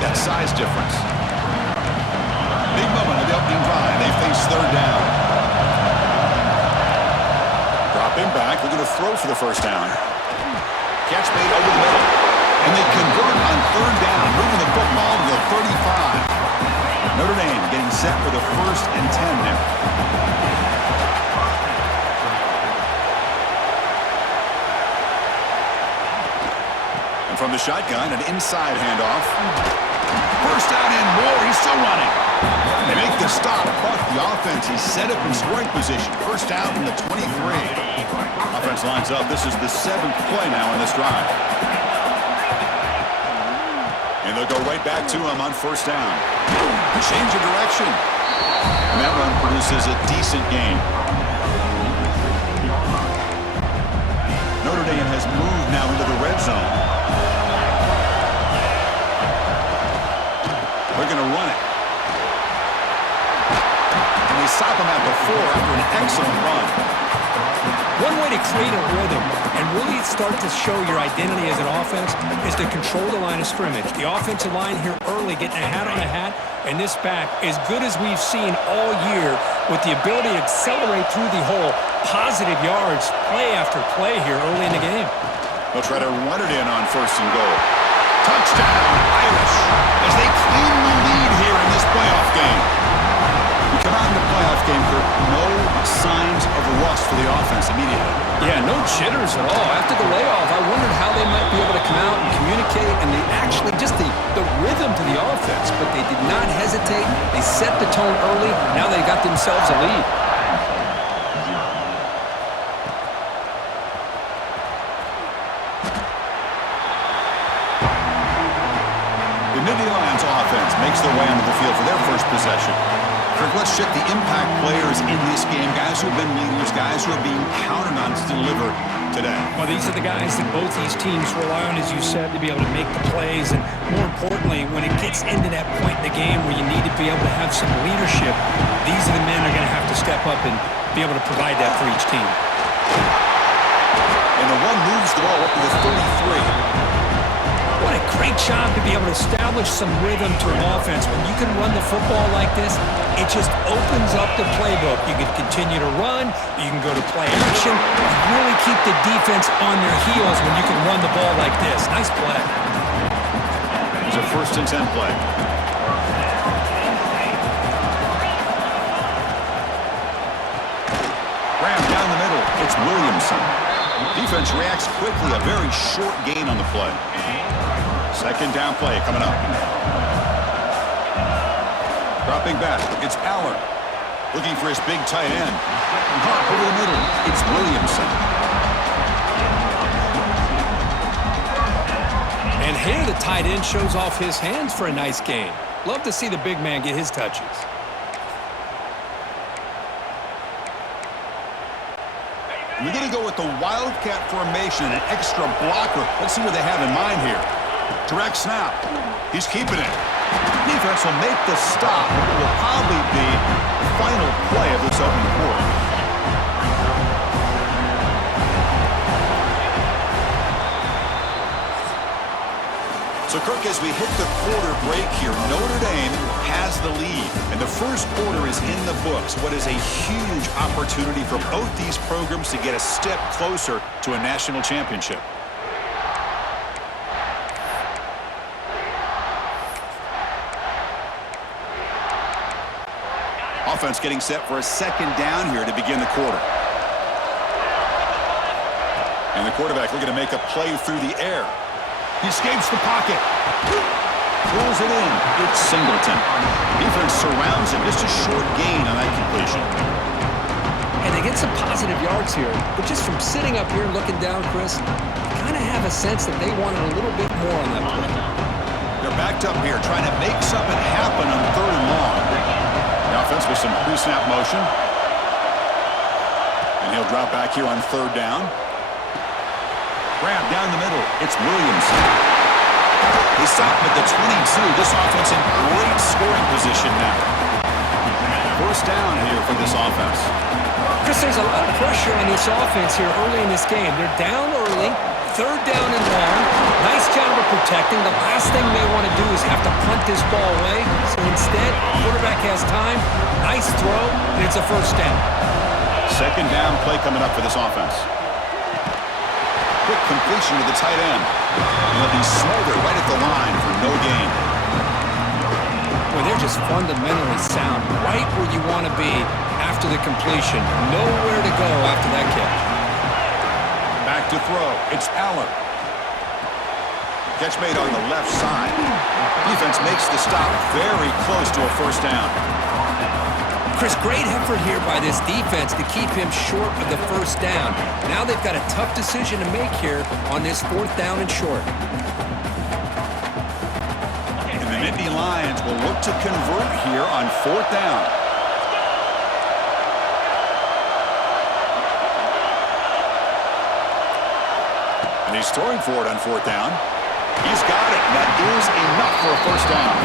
that size difference. Big moment of the opening drive. They face third down. Dropping back, looking to throw for the first down. Catch made over the middle. And they convert on third down, moving the football to the 35. Notre Dame getting set for the 1st and 10 now. And from the shotgun, an inside handoff. First down and more. He's still running. They make the stop, but the offense is set up in scoring position. First down from the 23. Offense lines up. This is the 7th play now in this drive. And they'll go right back to him on first down. Change of direction. And that run produces a decent gain. Notre Dame has moved now into the red zone. They're going to run it. And they stop him at the 4 after an excellent run. One way to create a rhythm and really start to show your identity as an offense is to control the line of scrimmage. The offensive line here early getting a hat on a hat, and this back, as good as we've seen all year, with the ability to accelerate through the hole, positive yards, play after play here early in the game. They'll try to run it in on first and goal. Touchdown, Irish, as they claim the lead here in this playoff game. We come out in the playoff game, Kirk, no signs of rust for the offense immediately. Yeah, no jitters at all. After the layoff, I wondered how they might be able to come out and communicate, and they actually just the rhythm to the offense, but they did not hesitate. They set the tone early. Now they got themselves a lead. The Nittany Lions offense makes their way onto the field for their first possession. Kirk, let's check the impact players in this game, guys who have been leaders, guys who are being counted on to deliver today. Well, these are the guys that both these teams rely on, as you said, to be able to make the plays. And more importantly, when it gets into that point in the game where you need to be able to have some leadership, these are the men that are going to have to step up and be able to provide that for each team. And the one moves the ball up to the 33. What a great job to be able to establish some rhythm to an offense. When you can run the football like this, it just opens up the playbook. You can continue to run. You can go to play action. You really keep the defense on their heels when you can run the ball like this. Nice play. It's a 1st and 10 play. Ram down the middle. It's Williamson. Defense reacts quickly. A very short gain on the play. 2nd down play coming up. Dropping back. It's Aller. Looking for his big tight end. Hart over the middle. It's Williamson. And here the tight end shows off his hands for a nice gain. Love to see the big man get his touches. We're going to go with the Wildcat formation and an extra blocker. Let's see what they have in mind here. Direct snap. He's keeping it. Defense will make the stop. It will probably be the final play of this opening quarter. So, Kirk, as we hit the quarter break here, Notre Dame has the lead, and the first quarter is in the books. What is a huge opportunity for both these programs to get a step closer to a national championship. Offense getting set for a 2nd down here to begin the quarter. And the quarterback looking to make a play through the air. He escapes the pocket. Pulls it in. It's Singleton. Defense surrounds him. Just a short gain on that completion. And they get some positive yards here. But just from sitting up here and looking down, Chris, you kind of have a sense that they wanted a little bit more on that play. They're backed up here trying to make something happen on 3rd and long. The offense with some pre-snap motion. And he'll drop back here on 3rd down. Grab down the middle. It's Williamson. They stop at the 22. This offense in great scoring position now. 1st down here for this offense. Chris, there's a lot of pressure on this offense here early in this game. They're down early, 3rd down and long. Nice job of protecting. The last thing they want to do is have to punt this ball away. So instead, quarterback has time. Nice throw, and it's a first down. Second down play coming up for this offense. Quick completion to the tight end. He'll be smothered right at the line for no gain. Well, they're just fundamentally sound, right where you want to be after the completion. Nowhere to go after that catch. Back to throw. It's Allen. Catch made on the left side. Defense makes the stop very close to a first down. Chris, great effort here by this defense to keep him short of the first down. Now they've got a tough decision to make here on this fourth down and short. And the Nittany Lions will look to convert here on fourth down. And he's throwing for it on fourth down. He's got it. That is enough for a first down.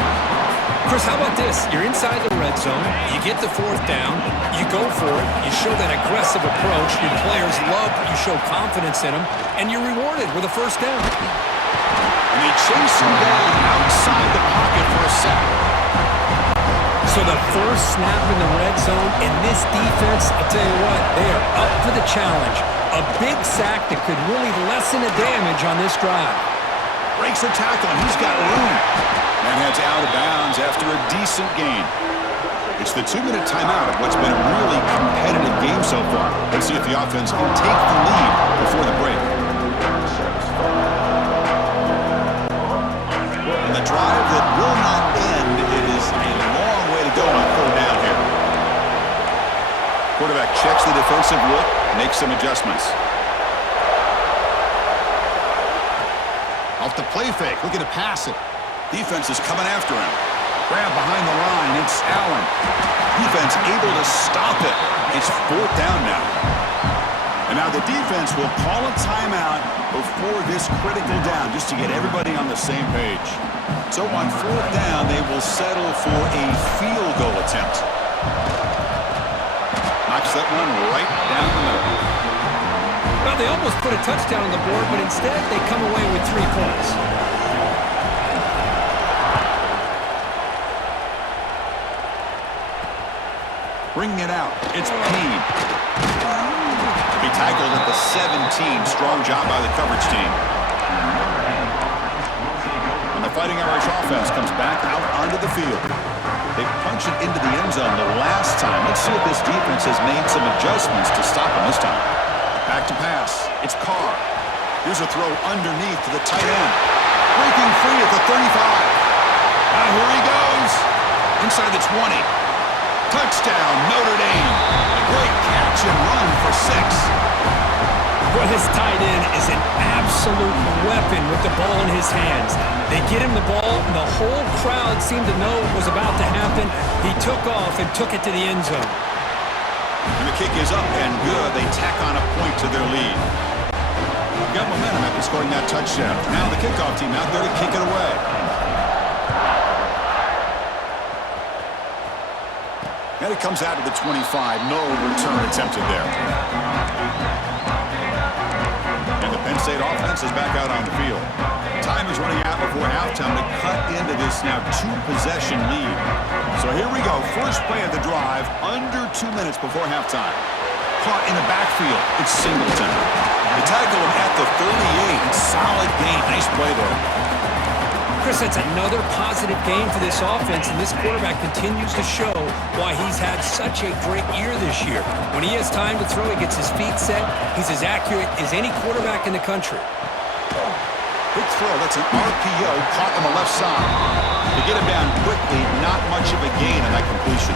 Chris, how about this? You're inside the red zone. You get the fourth down. You go for it. You show that aggressive approach. Your players love it. You show confidence in them. And you're rewarded with a first down. And they chase him down outside the pocket for a sack. So the first snap in the red zone, and this defense, I'll tell you what, they are up for the challenge. A big sack that could really lessen the damage on this drive. Breaks the tackle, and he's got room. And heads out of bounds after a decent gain. It's the 2-minute timeout of what's been a really competitive game so far. Let's see if the offense can take the lead before the break. And the drive that will not end, it is a long way to go on third down here. Quarterback checks the defensive look, makes some adjustments. Off the play fake, looking to pass it. Defense is coming after him. Grab behind the line, it's Allen. Defense able to stop it. It's fourth down now. And now the defense will call a timeout before this critical down, just to get everybody on the same page. So on fourth down, they will settle for a field goal attempt. Knocks that one right down the middle. Well, they almost put a touchdown on the board, but instead they come away with 3 points. Bringing it out, it's Penn. He tackled at the 17. Strong job by the coverage team. And the Fighting Irish offense comes back out onto the field. They punch it into the end zone the last time. Let's see if this defense has made some adjustments to stop him this time. Back to pass. It's Carr. Here's a throw underneath to the tight end. Breaking free at the 35. Now here he goes. Inside the 20. Touchdown, Notre Dame. A great catch and run for 6. Well, this tight end is an absolute weapon with the ball in his hands. They get him the ball, and the whole crowd seemed to know what was about to happen. He took off and took it to the end zone. And the kick is up and good. They tack on a point to their lead. Got momentum after scoring that touchdown. Now the kickoff team out there to kick it away. And it comes out to the 25. No return attempted there. And the Penn State offense is back out on the field. Time is running out before halftime to cut into this now 2-possession lead. So here we go. First play of the drive, under 2 minutes before halftime. Caught in the backfield. It's Singleton. They tackle him at the 38. Solid gain. Nice play there. Chris, that's another positive game for this offense, and this quarterback continues to show why he's had such a great year this year. When he has time to throw, he gets his feet set. He's as accurate as any quarterback in the country. Quick throw. That's an RPO caught on the left side. To get him down quickly, not much of a gain on that completion.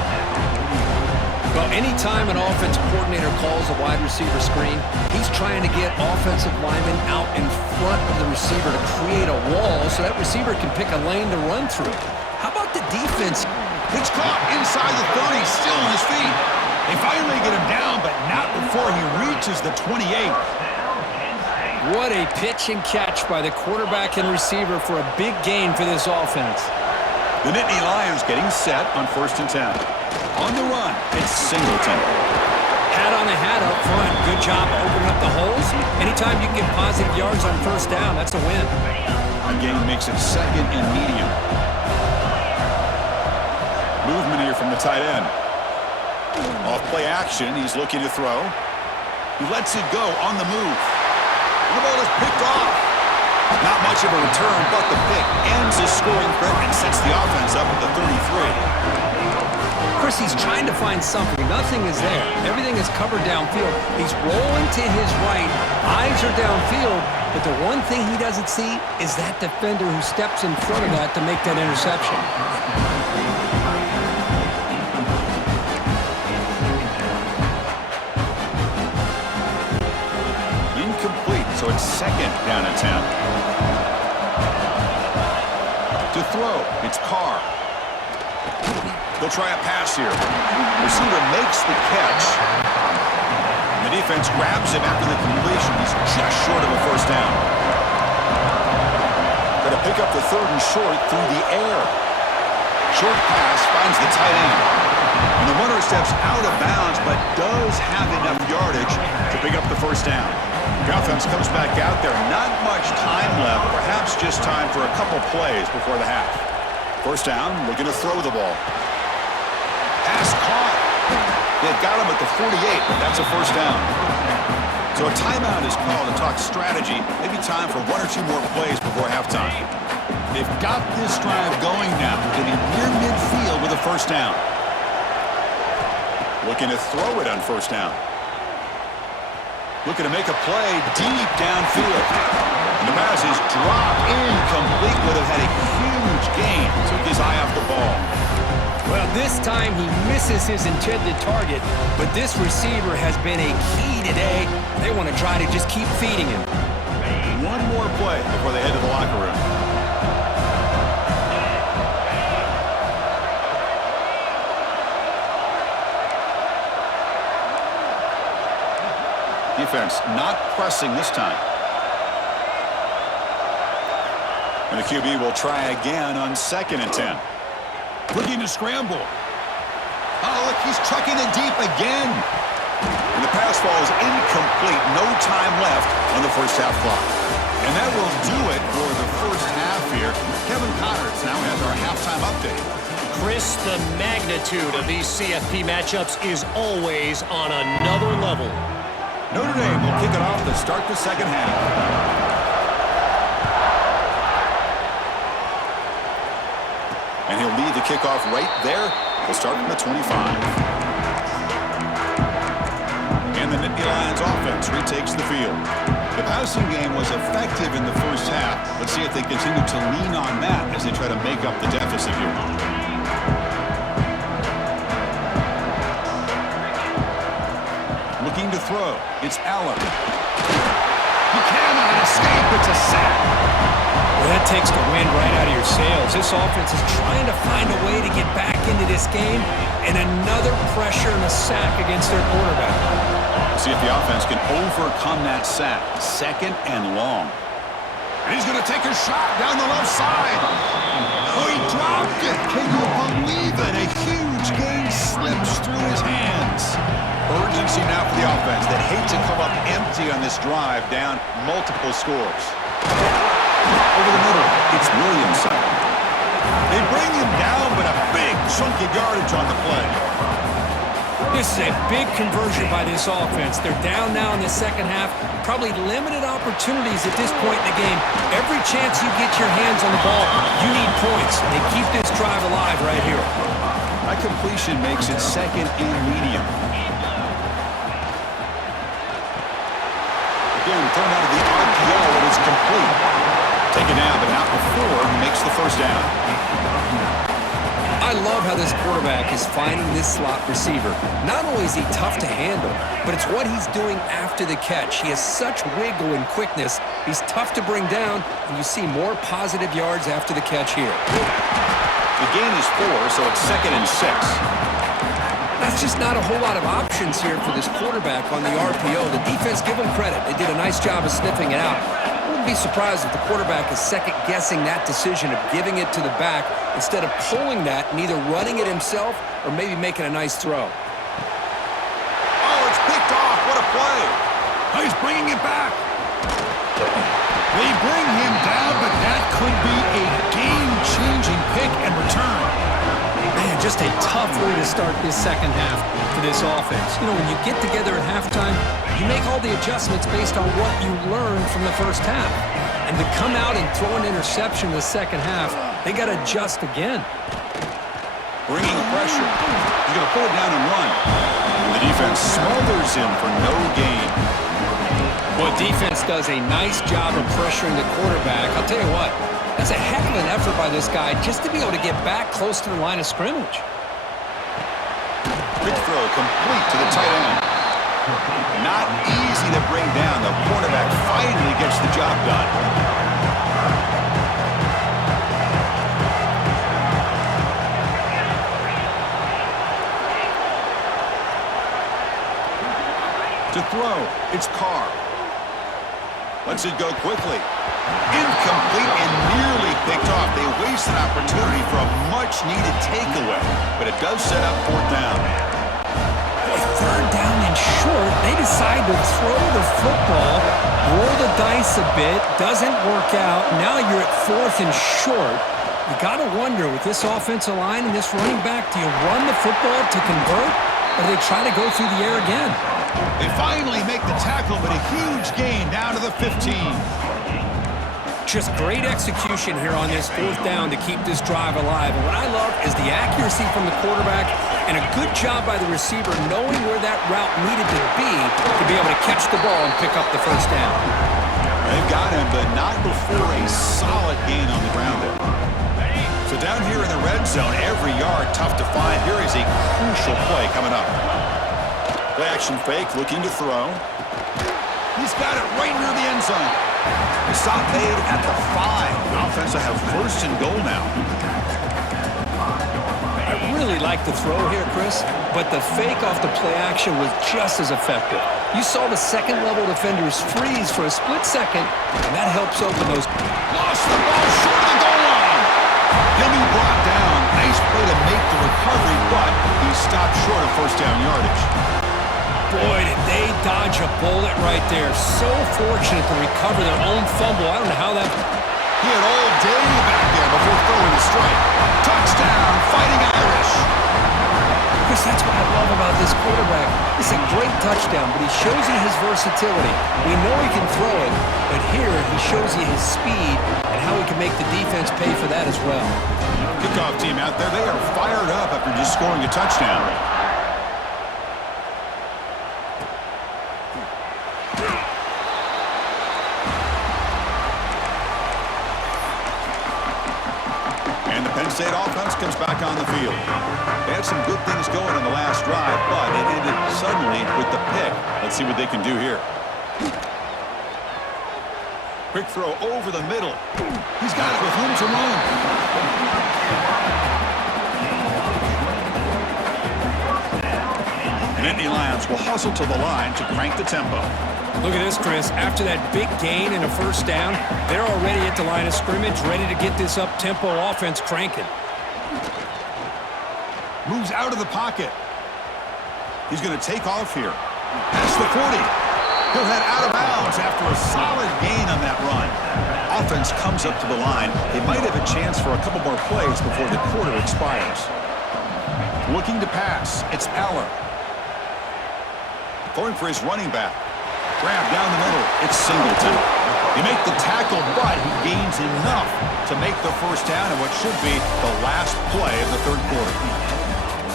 Well, anytime an offensive coordinator calls a wide receiver screen, he's trying to get offensive linemen out in front of the receiver to create a wall so that receiver can pick a lane to run through. How about the defense? It's caught inside the 30, still on his feet. They finally get him down, but not before he reaches the 28. What a pitch and catch by the quarterback and receiver for a big gain for this offense. The Nittany Lions getting set on 1st and 10. On the run, it's Singleton. Hat on the hat up front. Good job opening up the holes. Anytime you can get positive yards on first down, that's a win. That gain makes it 2nd and medium. tight end. Off play action, he's looking to throw. He lets it go on the move. The ball is picked off. Not much of a return, but the pick ends his scoring threat and sets the offense up at the 33. Chris, he's trying to find something. Nothing is there. Everything is covered downfield. He's rolling to his right. Eyes are downfield. But the one thing he doesn't see is that defender who steps in front of that to make that interception. Incomplete, so it's second down and 10. To throw, it's Carr. They'll try a pass here. Receiver makes the catch. The defense grabs him after the completion. He's just short of a first down. Got to pick up the third and short through the air. Short pass finds the tight end. And the runner steps out of bounds, but does have enough yardage to pick up the first down. The offense comes back out there. Not much time left. Perhaps just time for a couple plays before the half. First down, looking to throw the ball. Pass caught. They've got him at the 48, but that's a first down. So a timeout is called to talk strategy. Maybe time for one or two more plays before halftime. They've got this drive going now. They'll be near midfield with a first down. Looking to throw it on first down. Looking to make a play deep downfield. And the pass is dropped incomplete. Would have had a huge gain. Took his eye off the ball. Well, this time he misses his intended target, but this receiver has been a key today. They want to try to just keep feeding him. One more play before they head to the locker room. Defense not pressing this time. And the QB will try again on second and 10. Looking to scramble. Oh, look, he's chucking it deep again. And the pass falls incomplete. No time left on the first half clock. And that will do it for the first half here. Kevin Connors now has our halftime update. Chris, the magnitude of these CFP matchups is always on another level. Notre Dame will kick it off to start the second half. And he'll lead the kickoff right there. He'll start from the 25. And the Nittany Lions offense retakes the field. The passing game was effective in the first half. Let's see if they continue to lean on that as they try to make up the deficit here. Looking to throw. It's Allen. He cannot escape. It's a sack. Well, that takes the wind right out of your sails. This offense is trying to find a way to get back into this game, and another pressure and a sack against their quarterback. See if the offense can overcome that sack. Second and long. And he's going to take a shot down the left side. Oh, he dropped it. Can you believe it? A huge gain slips through his hands. Urgency now for the offense that hate to come up empty on this drive, down multiple scores. Over the middle, it's Williamson. They bring him down, but a big chunk of yardage on the play. This is a big conversion by this offense. They're down now in the second half. Probably limited opportunities at this point in the game. Every chance you get your hands on the ball, you need points. They keep this drive alive right here. That completion makes it second and medium. Again, thrown out of the RPO, and it's complete. Taken down, but not before he makes the first down. I love how this quarterback is finding this slot receiver. Not only is he tough to handle, but it's what he's doing after the catch. He has such wiggle and quickness. He's tough to bring down, and you see more positive yards after the catch here. The gain is 4, so it's second and 6. That's just not a whole lot of options here for this quarterback on the RPO. The defense, give them credit. They did a nice job of sniffing it out. I wouldn't be surprised if the quarterback is second-guessing that decision of giving it to the back instead of pulling that and either running it himself or maybe making a nice throw. Oh, it's picked off. What a play. Oh, he's bringing it back. They bring him down, but that could be a game-changing pick and return. Man, just Just a tough way to start this second half for this offense. You know, when you get together at halftime, you make all the adjustments based on what you learned from the first half. And to come out and throw an interception in the second half, they got to adjust again. Bringing pressure. He's going to pull it down and run. And the defense smothers him for no gain. Well, defense does a nice job of pressuring the quarterback. I'll tell you what, that's a heck of an effort by this guy just to be able to get back close to the line of scrimmage. Quick throw complete to the tight end. Not easy to bring down. The quarterback finally gets the job done. To throw, it's Carr. Lets it go quickly. Incomplete and nearly picked off. They waste an opportunity for a much-needed takeaway, but it does set up fourth down. Third down and short, they decide to throw the football, roll the dice a bit, doesn't work out. Now you're at fourth and short. You got to wonder, with this offensive line and this running back, do you run the football to convert, or do they try to go through the air again? They finally make the tackle, but a huge gain down to the 15. Just great execution here on this fourth down to keep this drive alive. And what I love is the accuracy from the quarterback and a good job by the receiver knowing where that route needed to be able to catch the ball and pick up the first down. They've got him, but not before a solid gain on the ground there. So down here in the red zone, every yard tough to find. Here is a crucial play coming up. Play action fake, looking to throw. He's got it right near the end zone. The stop made at the 5. The offense will have first and goal now. I really like the throw here, Chris, but the fake off the play action was just as effective. You saw the second-level defenders freeze for a split second, and that helps open those. Lost the ball short of the goal line. He'll be brought down. Nice play to make the recovery, but he stopped short of first down yardage. Boy, did they dodge a bullet right there. So fortunate to recover their own fumble. I don't know how that. He had all day back there before throwing the strike. Touchdown, Fighting Irish. Chris, that's what I love about this quarterback. It's a great touchdown, but he shows you his versatility. We know he can throw it, but here he shows you his speed and how he can make the defense pay for that as well. Kickoff team out there, they are fired up after just scoring a touchdown. Penn State offense comes back on the field. They had some good things going on the last drive, but it ended suddenly with the pick. Let's see what they can do here. Quick throw over the middle. He's got it with room to run. And Nittany Lions will hustle to the line to crank the tempo. Look at this, Chris. After that big gain and a first down, they're already at the line of scrimmage, ready to get this up-tempo offense cranking. Moves out of the pocket. He's going to take off here. Past the 40. He'll head out of bounds after a solid gain on that run. Offense comes up to the line. They might have a chance for a couple more plays before the quarter expires. Looking to pass. It's Aller. Going for his running back. Grab down the middle. It's Singleton. He makes the tackle, but he gains enough to make the first down in what should be the last play of the third quarter.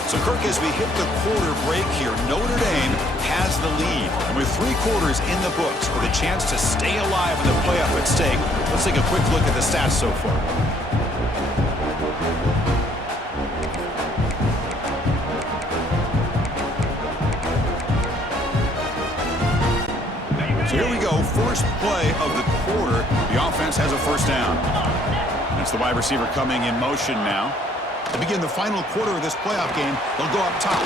So, Kirk, as we hit the quarter break here, Notre Dame has the lead. And with 3 quarters in the books with a chance to stay alive in the playoff at stake, let's take a quick look at the stats so far. So here we go, first play of the quarter. The offense has a first down. That's the wide receiver coming in motion now. To begin the final quarter of this playoff game, they'll go up top.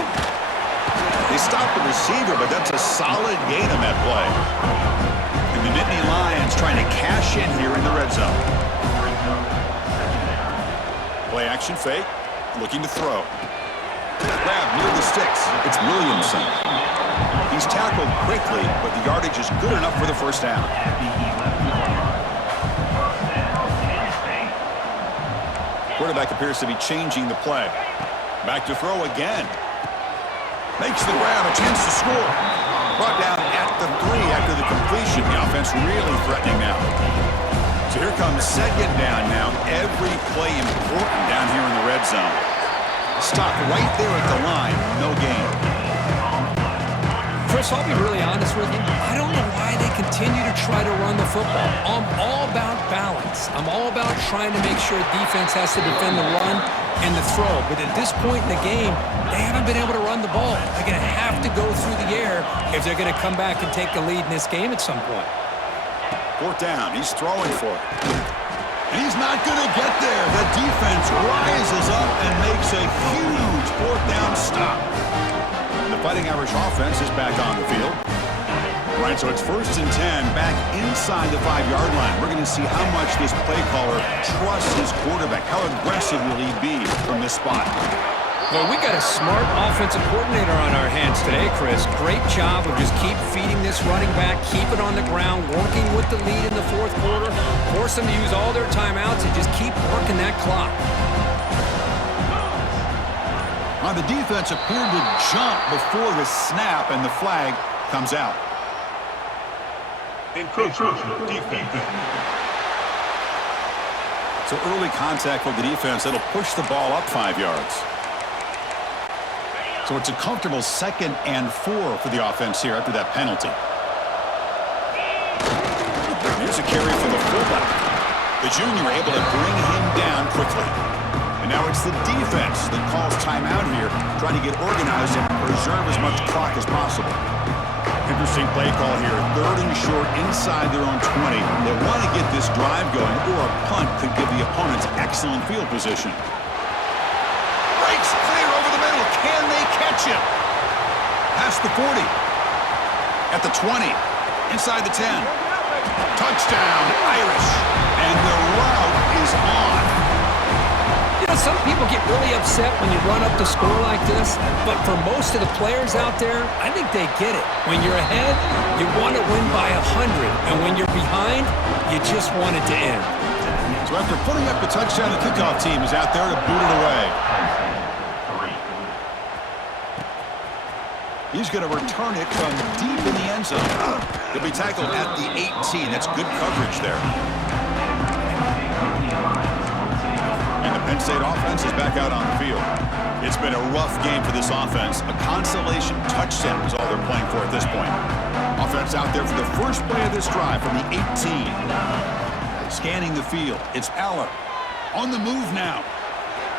They stop the receiver, but that's a solid gain on that play. And the Nittany Lions trying to cash in here in the red zone. Play action fake, looking to throw. Grab near the sticks. It's Williamson. He's tackled quickly, but the yardage is good enough for the first down. Quarterback appears to be changing the play. Back to throw again. Makes the grab, a chance to score. Brought down at the 3 after the completion. The offense really threatening now. So here comes second down now. Every play important down here in the red zone. Stop right there at the line. No gain. Chris, I'll be really honest with you. I don't know why they continue to try to run the football. I'm all about balance. I'm all about trying to make sure defense has to defend the run and the throw. But at this point in the game, they haven't been able to run the ball. They're going to have to go through the air if they're going to come back and take the lead in this game at some point. Fourth down. He's throwing for it. And he's not going to get there. The defense rises up and makes a huge fourth down stop. The Fighting Irish offense is back on the field. Right, so it's 1st and 10, back inside the 5-yard line. We're going to see how much this play caller trusts his quarterback. How aggressive will he be from this spot? Well, we got a smart offensive coordinator on our hands today, Chris. Great job of just keep feeding this running back, keep it on the ground, working with the lead in the fourth quarter, force them to use all their timeouts and just keep working that clock. On the defense appeared to jump before the snap, and the flag comes out. Encroachment defense. So early contact with the defense, that'll push the ball up 5 yards. So it's a comfortable 2nd and 4 for the offense here after that penalty. Here's a carry for the fullback. The junior able to bring him down quickly. And now it's the defense that calls timeout here, trying to get organized and preserve as much clock as possible. Interesting play call here. 3rd and short inside their own 20. They want to get this drive going, or a punt could give the opponents excellent field position. Breaks clear over the middle. Can they catch him? Past the 40. At the 20. Inside the 10. Touchdown, Irish. And the route is on. You know, some people get really upset when you run up the score like this, but for most of the players out there, I think they get it. When you're ahead, you want to win by 100, and when you're behind, you just want it to end. So after putting up the touchdown, the kickoff team is out there to boot it away. He's going to return it from deep in the end zone. He'll be tackled at the 18. That's good coverage there. Penn State offense is back out on the field. It's been a rough game for this offense. A consolation touchdown is all they're playing for at this point. Offense out there for the first play of this drive from the 18. Scanning the field. It's Aller. On the move now.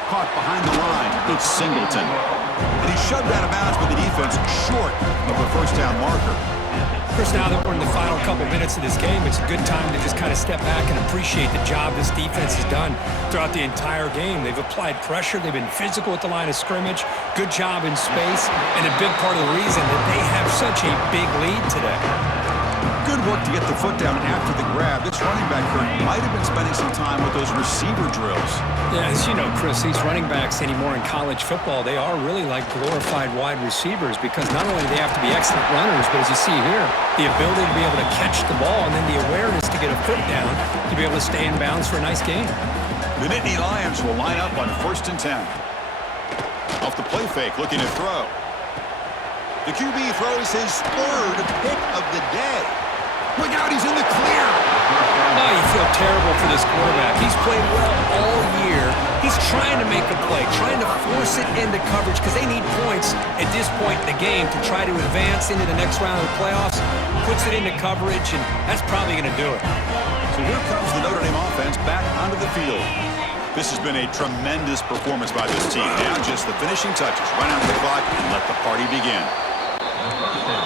Caught behind the line. It's Singleton. And he's shoved out of bounds by the defense short of a first down marker. Chris, now that we're in the final couple minutes of this game, it's a good time to just kind of step back and appreciate the job this defense has done throughout the entire game. They've applied pressure. They've been physical at the line of scrimmage. Good job in space. And a big part of the reason that they have such a big lead today. Good work to get the foot down after the grab. This running back might have been spending some time with those receiver drills. Yeah, as you know, Chris, these running backs anymore in college football, they are really like glorified wide receivers because not only do they have to be excellent runners, but as you see here, the ability to be able to catch the ball and then the awareness to get a foot down to be able to stay in bounds for a nice game. The Nittany Lions will line up on 1st and 10. Off the play fake, looking to throw. The QB throws his 3rd pick of the day. Look out, he's in the clear. Oh, you feel terrible for this quarterback. He's played well all year. He's trying to make a play, trying to force it into coverage because they need points at this point in the game to try to advance into the next round of the playoffs. Puts it into coverage, and that's probably going to do it. So here comes the Notre Dame offense back onto the field. This has been a tremendous performance by this team. Now just the finishing touches. Run out the clock and let the party begin.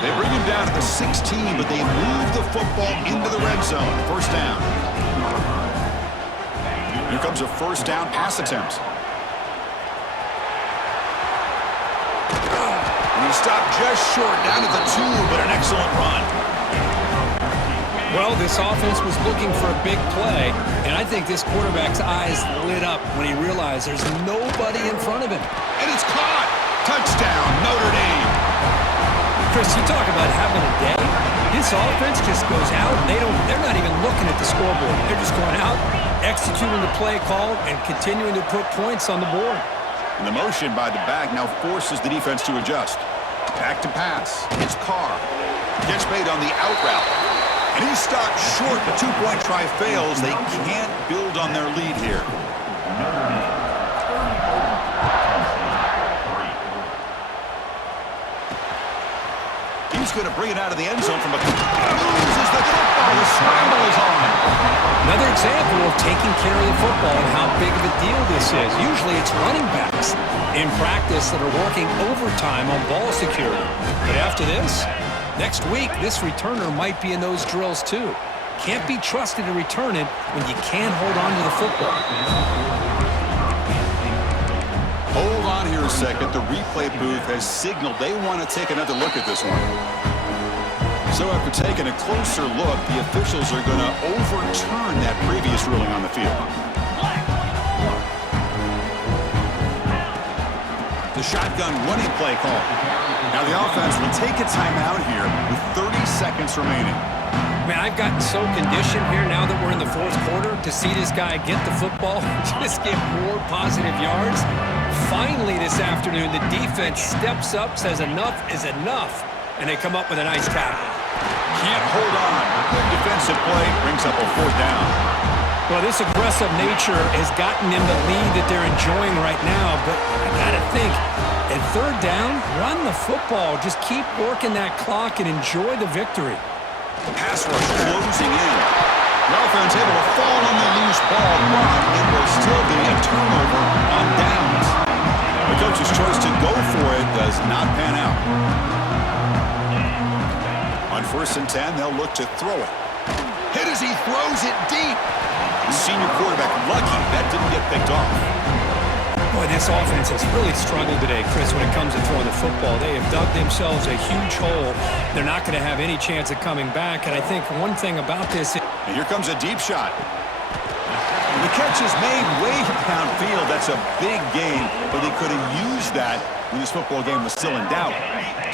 They bring him down at the 16, but they move the football into the red zone. First down. Here comes a first down pass attempt. And he stopped just short, down to the 2, but an excellent run. Well, this offense was looking for a big play, and I think this quarterback's eyes lit up when he realized there's nobody in front of him. And it's caught. Touchdown, Notre Dame. Chris, you talk about having a day. This offense just goes out. They're not even looking at the scoreboard. They're just going out, executing the play call, and continuing to put points on the board. And the motion by the back now forces the defense to adjust. Back to pass. It's Carr. Gets made on the out route. And he's stopped short. The two-point try fails. They can't build on their lead here. He's going to bring it out of the end zone from a... Loses the football. The scramble is on. Another example of taking care of the football and how big of a deal this is. Usually it's running backs in practice that are working overtime on ball security. But after this, next week, this returner might be in those drills too. Can't be trusted to return it when you can't hold on to the football. Hold on here a second. The replay booth has signaled they want to take another look at this one. So after taking a closer look, the officials are going to overturn that previous ruling on the field. The shotgun running play call. Now the offense will take a timeout here with 30 seconds remaining. Man, I've gotten so conditioned here now that we're in the fourth quarter to see this guy get the football, just get more positive yards. Finally this afternoon, the defense steps up, says enough is enough, and they come up with a nice tackle. Can't hold on. Good defensive play brings up a fourth down. Well, this aggressive nature has gotten them the lead that they're enjoying right now, but I got to think, at third down, run the football. Just keep working that clock and enjoy the victory. Pass rush closing in. The offense able to fall on the loose ball, but it will still be a turnover on downs. The coach's choice to go for it does not pan out. On 1st and 10, they'll look to throw it. Hit as he throws it deep. The senior quarterback lucky that didn't get picked off. Boy, this offense has really struggled today, Chris, when it comes to throwing the football. They have dug themselves a huge hole. They're not going to have any chance of coming back. And I think one thing about this... And here comes a deep shot. And the catch is made way downfield. That's a big gain, but they could have used that when this football game was still in doubt.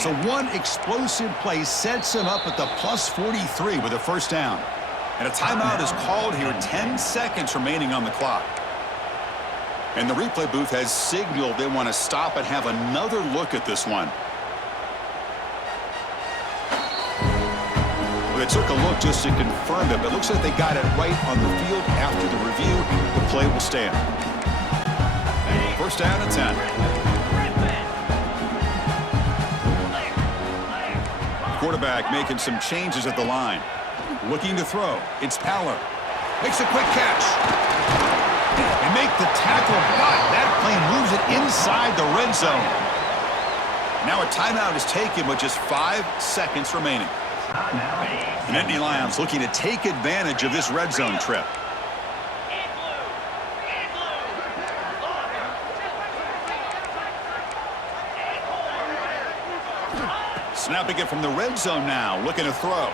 So one explosive play sets him up at the plus 43 with a first down. And a timeout is called here, 10 seconds remaining on the clock. And the replay booth has signaled they want to stop and have another look at this one. Well, they took a look just to confirm it, but it looks like they got it right on the field after the review. The play will stand. First down and 10. Quarterback making some changes at the line. Looking to throw. It's Power. Makes a quick catch. And make the tackle, but that play moves it inside the red zone. Now a timeout is taken with just 5 seconds remaining. The Nittany Lions looking to take advantage of this red zone trip. Snapping it from the red zone now, looking to throw.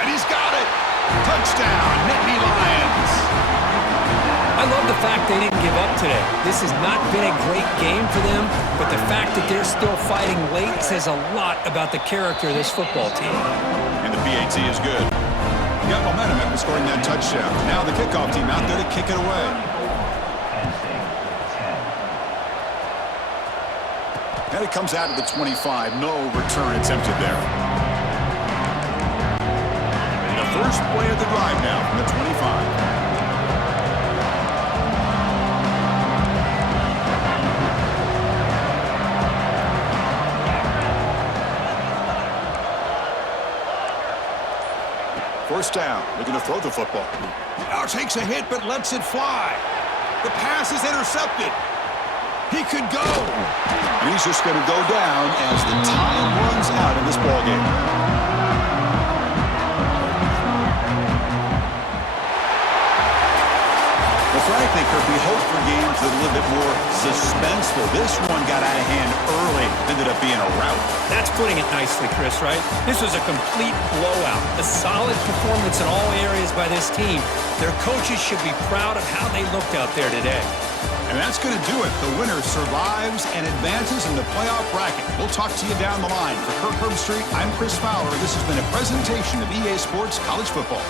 And he's got it! Touchdown, Nittany Lions! I love the fact they didn't give up today. This has not been a great game for them, but the fact that they're still fighting late says a lot about the character of this football team. And the PAT is good. Got momentum after scoring that touchdown. Now the kickoff team out there to kick it away. And it comes out of the 25. No return attempted there. And the first play of the drive now from the 25. First down, looking to throw the football. Now takes a hit, but lets it fly. The pass is intercepted. He could go. And he's just going to go down as the time runs out in this ballgame. Well, frankly, could we hope for games that are a little bit more suspenseful? This one got out of hand early, ended up being a rout. That's putting it nicely, Chris, right? This was a complete blowout. A solid performance in all areas by this team. Their coaches should be proud of how they looked out there today. And that's going to do it. The winner survives and advances in the playoff bracket. We'll talk to you down the line. For Kirk Herbstreit, I'm Chris Fowler. This has been a presentation of EA Sports College Football.